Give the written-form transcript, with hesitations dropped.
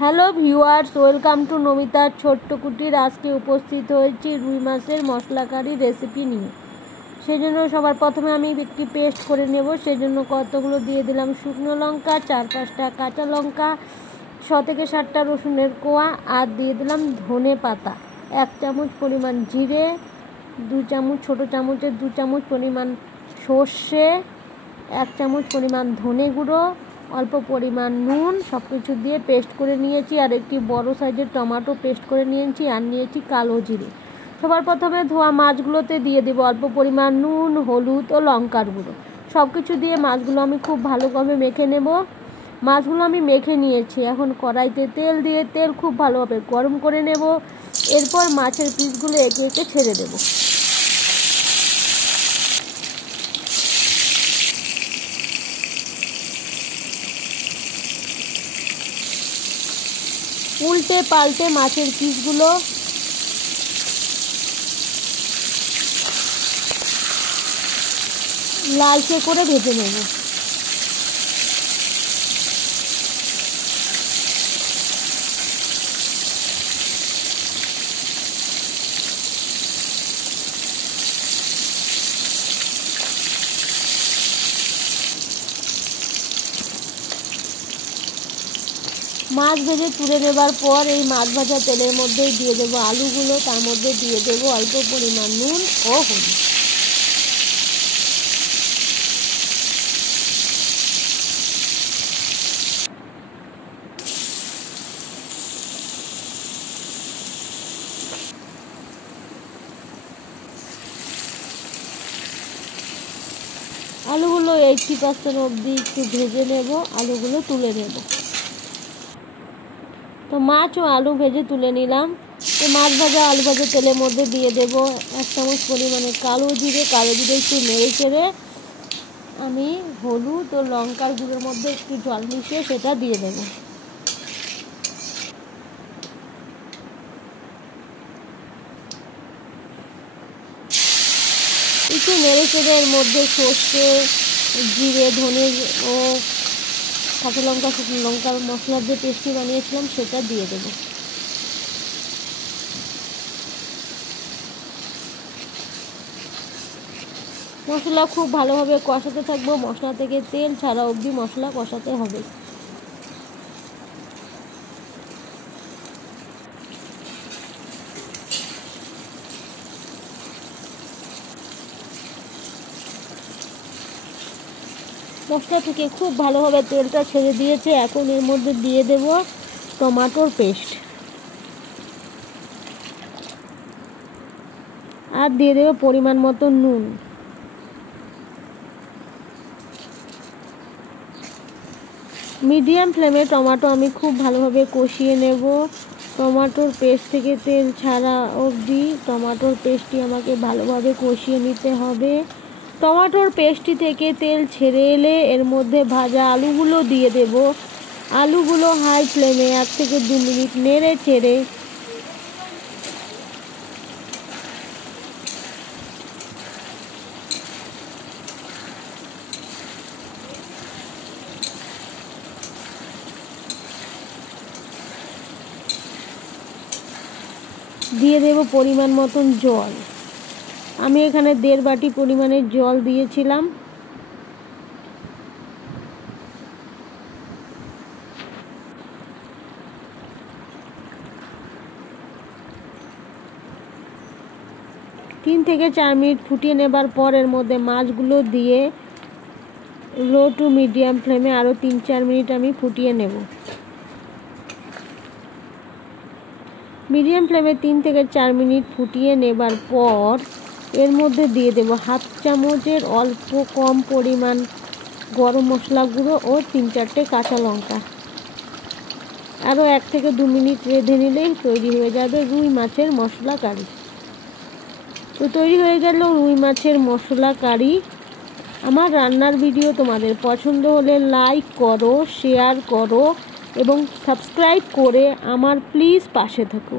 Hello viewers, welcome to নমিতার ছোট্ট কুটির। আজকে উপস্থিত হয়েছি রুই মাছের মশলা কারি রেসিপি নিয়ে। সেজন্য সবার প্রথমে আমি একটি পেস্ট করে নেব। সেজন্য কতগুলো দিয়ে দিলাম শুকনো লঙ্কা, 4-5টা কাঁচা লঙ্কা, 6 থেকে 7টা রসুনের কোয়া, আর দিয়ে দিলাম ধনে পাতা, 1 চামচ পরিমাণ জিরে, 2 চামচ ছোটো চামচের 2 চামচ পরিমাণ সর্ষে, 1 চামচ পরিমাণ ধনে গুঁড়ো, অল্প পরিমাণ নুন, সব কিছু দিয়ে পেস্ট করে নিয়েছি। আর একটি বড় সাইজের টমেটো পেস্ট করে নিয়েছি। আর নিয়েছি কালো জিরে। সবার প্রথমে ধোয়া মাছগুলোতে দিয়ে দেব অল্প পরিমাণ নুন, হলুদ ও লঙ্কার গুঁড়ো। সব কিছু দিয়ে মাছগুলো আমি খুব ভালোভাবে মেখে নেব। মাছগুলো আমি মেখে নিয়েছি। এখন কড়াইতে তেল দিয়ে তেল খুব ভালোভাবে গরম করে নেব। এরপর মাছের পিসগুলো একে একে ছেড়ে দেব। উল্টে পাল্টে মাছের পিসগুলো লালচে করে ভেজে নেব। মাছ ভেজে তুলে নেবার পর এই মাছ ভাজা তেলের মধ্যে দিয়ে দেবো আলুগুলো। তার মধ্যে দিয়ে দেবো অল্প পরিমাণ নুন ও হলুদ। আলুগুলো 80% অবধি একটু ভেজে নেব। আলুগুলো তুলে নেব। তো মাছ ও আলু ভেজে তুলে নিলাম। তো মাছ ভাজা আলু ভাজা তেলের মধ্যে দিয়ে দেব 1 চামচ পরিমাণে কালো জিরে একটু নেড়ে চেড়ে আমি হলুদ ও লঙ্কার গুঁড়োর মধ্যে একটু জল মিশিয়ে সেটা দিয়ে দেব। একটু নেড়ে চেড়ে এর মধ্যে সর্ষে, জিরে, ধনে ও কাঁচা লঙ্কা, শুকনো লঙ্কার মশলা দিয়ে পেস্টটি বানিয়েছিলাম সেটা দিয়ে দেবো। মশলা খুব ভালোভাবে কষাতে থাকবো। মশলা থেকে তেল ছাড়া অবধি মশলা কষাতে হবে। মশলা থেকে খুব ভালোভাবে তেলটা ছেড়ে দিয়েছে। এখন এর মধ্যে দিয়ে দেব টমেটোর পেস্ট আর দিয়ে দেব পরিমাণ মতো নুন। মিডিয়াম ফ্লেমে টমেটো আমি খুব ভালোভাবে কষিয়ে নেব। টমেটোর পেস্ট থেকে তেল ছাড়া অবধি টমেটোর পেস্টটি আমাকে ভালোভাবে কষিয়ে নিতে হবে। টমেটোর পেস্টটি থেকে তেল ছেড়ে এলে এর মধ্যে ভাজা আলুগুলো দিয়ে দেব। আলুগুলো হাই ফ্লেমে 1 থেকে 2 মিনিট নেড়ে চেড়ে দিয়ে দেব পরিমাণ মতন জল। আমি এখানে 1.5 বাটি পরিমাণের জল দিয়েছিলাম। তিন থেকে 4 মিনিট ফুটিয়ে নেবার পর এর মধ্যে মাছগুলো দিয়ে লো টু মিডিয়াম ফ্লেমে আরও 3-4 মিনিট আমি ফুটিয়ে নেব। মিডিয়াম ফ্লেমে 3 থেকে 4 মিনিট ফুটিয়ে নেবার পর এর মধ্যে দিয়ে দেব 1/2 চামচের অল্প কম পরিমাণ গরম মশলা গুঁড়ো ও 3-4টে কাঁচা লঙ্কা। আরও 1 থেকে 2 মিনিট রেঁধে নিলেই তৈরি হয়ে যাবে রুই মাছের মশলা কারি। তো তৈরি হয়ে গেল রুই মাছের মশলা কারি। আমার রান্নার ভিডিও তোমাদের পছন্দ হলে লাইক করো, শেয়ার করো এবং সাবস্ক্রাইব করে আমার প্লিজ পাশে থাকো।